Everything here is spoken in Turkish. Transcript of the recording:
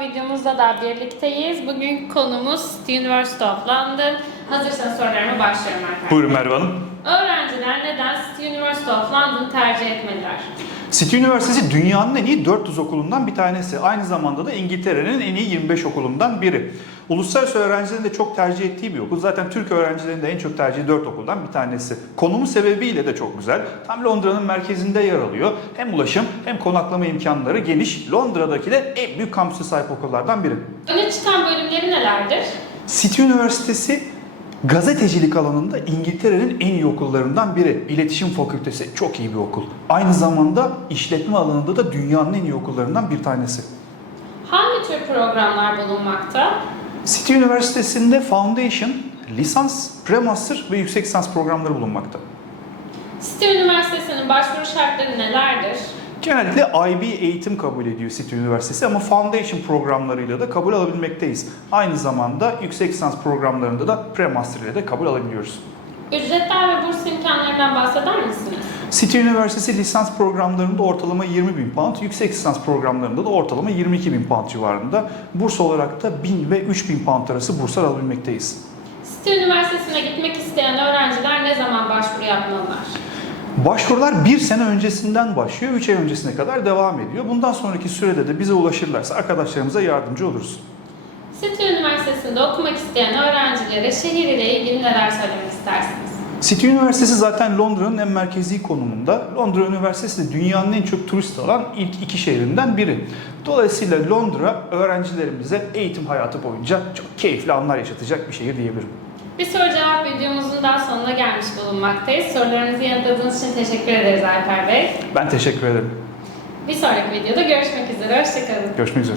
Mutfak videomuzda da birlikteyiz. Bugün konumuz University of London. Hazırsanız sorularıma başlıyorum arkadaşlar. Buyurun Merve Hanım. Öğren Öğrenciler neden City University of London tercih etmeliler? City Üniversitesi dünyanın en iyi 400 okulundan bir tanesi. Aynı zamanda da İngiltere'nin en iyi 25 okulundan biri. Uluslararası öğrencilerin de çok tercih ettiği bir okul. Zaten Türk öğrencilerin de en çok tercih 4 okuldan bir tanesi. Konumu sebebiyle de çok güzel. Tam Londra'nın merkezinde yer alıyor. Hem ulaşım hem konaklama imkanları geniş. Londra'daki de en büyük kampüse sahip okullardan biri. Öne çıkan bölümleri nelerdir? City Üniversitesi gazetecilik alanında İngiltere'nin en iyi okullarından biri. İletişim Fakültesi çok iyi bir okul. Aynı zamanda işletme alanında da dünyanın en iyi okullarından bir tanesi. Hangi tür programlar bulunmakta? City Üniversitesi'nde Foundation, lisans, pre-master ve yüksek lisans programları bulunmakta. City Üniversitesi'nin başvuru şartları nelerdir? Genellikle IB eğitim kabul ediyor City Üniversitesi ama Foundation programlarıyla da kabul alabilmekteyiz. Aynı zamanda yüksek lisans programlarında da pre-master ile de kabul alabiliyoruz. Ücretler ve burs imkanlarından bahseder misiniz? City Üniversitesi lisans programlarında ortalama 20 bin pound, yüksek lisans programlarında da ortalama 22 bin pound civarında. Burs olarak da 1000 ve 3000 pound arası burslar alabilmekteyiz. City Üniversitesi'ne gitmek isteyen öğrenciler ne zaman başvuru yapmalılar? Başvurular bir sene öncesinden başlıyor, 3 ay öncesine kadar devam ediyor. Bundan sonraki sürede de bize ulaşırlarsa arkadaşlarımıza yardımcı oluruz. City Üniversitesi'nde okumak isteyen öğrencilere şehir ile ilgili neler söylemek istersiniz? City Üniversitesi zaten Londra'nın en merkezi konumunda. Londra Üniversitesi de dünyanın en çok turist alan ilk iki şehrinden biri. Dolayısıyla Londra öğrencilerimize eğitim hayatı boyunca çok keyifli anlar yaşatacak bir şehir diyebilirim. Bir soru cevap videomuzun daha sonuna gelmiş bulunmaktayız. Sorularınızı yanıtladığınız için teşekkür ederiz Alper Bey. Ben teşekkür ederim. Bir sonraki videoda görüşmek üzere. Hoşçakalın. Görüşmek üzere.